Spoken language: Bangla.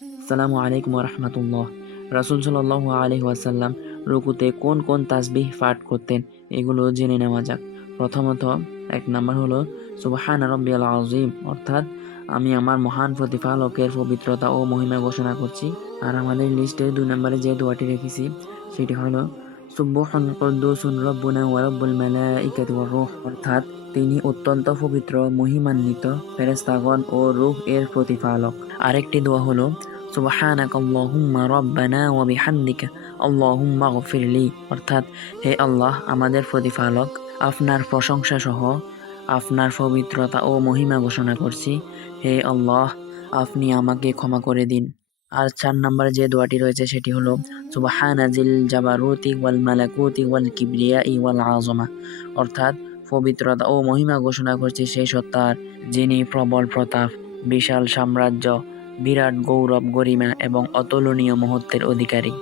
আসসালামু আলাইকুম রাহমাতুল্লাহ। রাসূল সাল্লাল্লাহু আলাইহি ওয়াসাল্লাম রুকুতে কোন কোন তাসবিহ পাঠ করতেন এগুলো জেনে নেওয়া যাক। প্রথমত এক নাম্বার হলো সুবহানা রাব্বিয়াল আযীম, অর্থাৎ আমি আমার মহান প্রতিপালকের পবিত্রতা ও মহিমা ঘোষণা করছি। আর আমাদের লিস্টে 2 নম্বরে যে দোয়াটি রেখেছি সেটি হলো সুবহান কুদ্দুসুন রব্বুনা ওয়া রব্বুল মালাইকাতি ওয়ার রূহ, অর্থাৎ তিনি অত্যন্ত পবিত্র, মহিমান্বিত, ফেরেশতাগণ ও রূহ এর প্রতিপালক। আরেকটি দোয়া হলো সুবহানাকাল্লাহুম্মা রাব্বানা ওয়া বিহামদিকা আল্লাহুম্মা গফিরলি, অর্থাৎ হে আল্লাহ আমাদের প্রতিপালক, আপনার প্রশংসা সহ আপনার পবিত্রতা ও মহিমা ঘোষণা করছি, হে আল্লাহ আপনি আমাকে ক্ষমা করে দিন। আর 4 নম্বরে যে দোয়াটি রয়েছে সেটি হলো সুবহানা জিল জাবারুতি ওয়াল মালাকুতি ওয়াল কিবরিয়াই ওয়াল আযমা, অর্থাৎ পবিত্রতা ও মহিমা ঘোষণা করছি সেই সত্তার, যিনি প্রবল প্রতাপ, বিশাল সাম্রাজ্য, বিরাট গৌরব, গরিমা এবং অতুলনীয় মহত্বের অধিকারী।